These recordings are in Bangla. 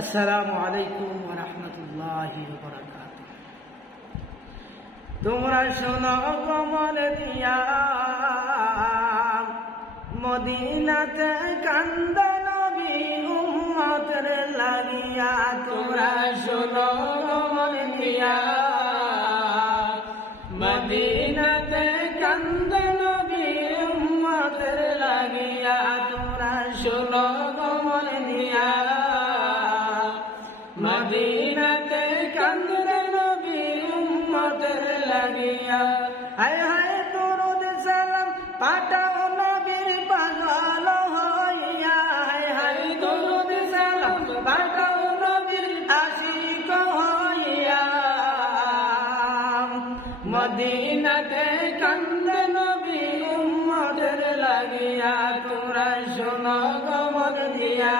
আসসালামু আলাইকুম ওয়া রাহমাতুল্লাহি ওয়া বারাকাতুহু। তোমরা শোনো কমল দিয়া মদিনাতে কান্দে নবী উম্মতের লাগিয়া। তোমরা শোনো কমল দিয়া মদিনাতে কান্দে নবী উম্মতের লাগিয়া। তোমরা শোনো কমল দিয়া মদিনাতে কান্দে নবী উম্মতের লাগিয়া। হায় হায় দরুদ সালাম পাঠাও নবীর পাগল হইয়া। হায় হায় দরুদ সালাম পাঠাও নবীর আশিক হইয়া। মদিনাতে কান্দে নবী উম্মতের লাগিয়া। তোমরা শোনো কমল দিয়া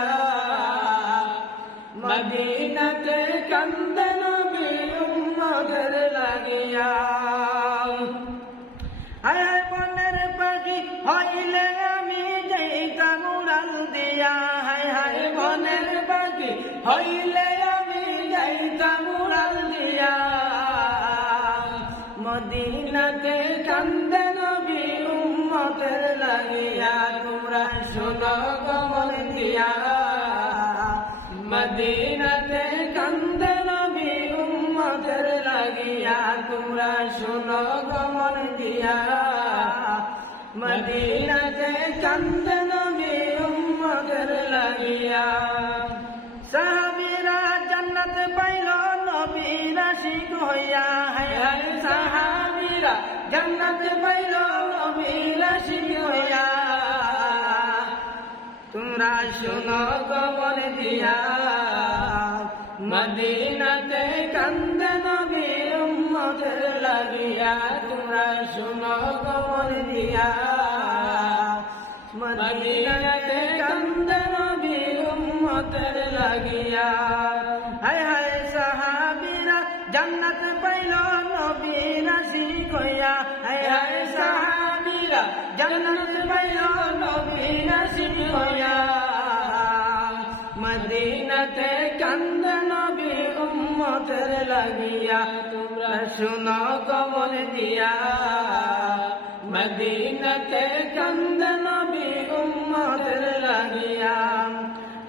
মদিনাতে কান্দে নবী উম্মতের লাগিয়া। হায় হায় বনের পাখি হইলে আমি যাইতাম উড়াল দিয়া। হায় হায় বনের পাখি হইলে আমি যাইতাম উড়াল দিয়া। মদিনাতে কান্দে নবী উম্মতের লাগিয়া। তোমরা শোনো কমল দিয়া মদিনাতে কান্দে নবী উম্মতের লাগিয়া। তোমরা শোনো কমল দিয়া মদিনাতে কান্দে নবী উম্মতের লাগিয়া। সাহাবীরা জান্নাত পাইল নবীর আশিক হইয়া। হায় হায় সাহাবীরা জান্নাত পাইল নবীর আশিক হইয়া। তোমরা শোনো কমল দিয়া মদিনাতে কান্দে নবী উম্মতের লাগিয়া। তোমরা শোনো কমল দিয়া মদিনাতে কান্দে নবী উম্মতের লাগিয়া। হায় হায় সাহাবীরা জান্নাত পাইল নবীর আশিক হইয়া। হায় হায় সাহাবীরা জান্নাত পাইল নবীর আশিক হইয়া। মদিনাতে কান্দে নবী উম্মতের লাগিয়া। তোমরা শোনো কমল দিয়া মদিনাতে কান্দে নবী উম্মতের লাগিয়া।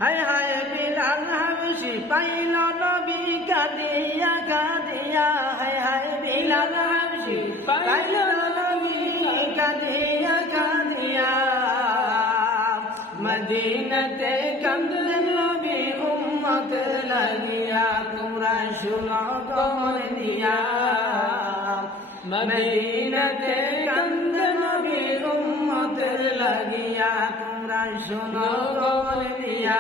হায় হায় বিলাল হাবশী পাইল নবী কাঁদিয়া কাঁদিয়া। হায় হায় বিলাল হাবশী পাইল নবী কাঁদিয়া কাঁদিয়া। মদিনাতে কান্দে নবী উম্মতের লাগিয়া। তোমরা শোনো কমল দিয়া মদিনাতে কান্দে নবী উম্মতের লাগিয়া। তোমরা শোনো কমল দিয়া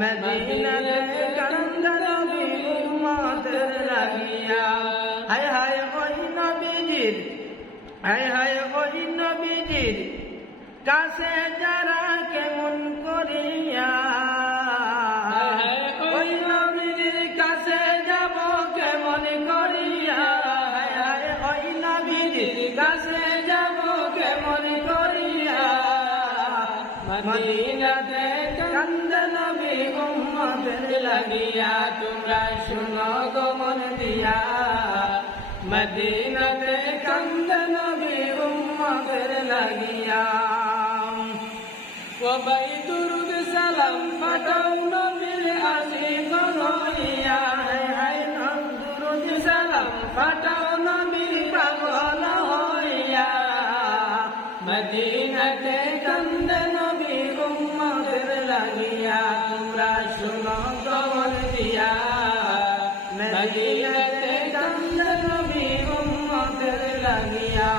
মদিনাতে কান্দে নবী উম্মতের লাগিয়া। হায় হায় ওই নবীজির হায় হায় ওই নবীজির কাছে যারা কেমন করিয়া। ওই নবীর কাছে যাব কেমন করিয়া। ওই নবীর কাছে যাব কেমন করিয়া। মদিনাতে কান্দে নবী উম্মতের লাগিয়া। তোমরা শোনো কমল দিয়া মদিনাতে কান্দে নবী উম্মতের লাগিয়া। সবাই দুরুদ সালাম পাঠাও নবীর আশিক হইয়া। হায় হায় দুরুদ সালাম পাঠাও নবীর পাগল হইয়া। মদিনাতে কান্দে নবী উম্মতের লাগিয়া। তোমরা শোনো কমল দিয়া মদিনাতে কান্দে নবী উম্মতের লাগিয়া।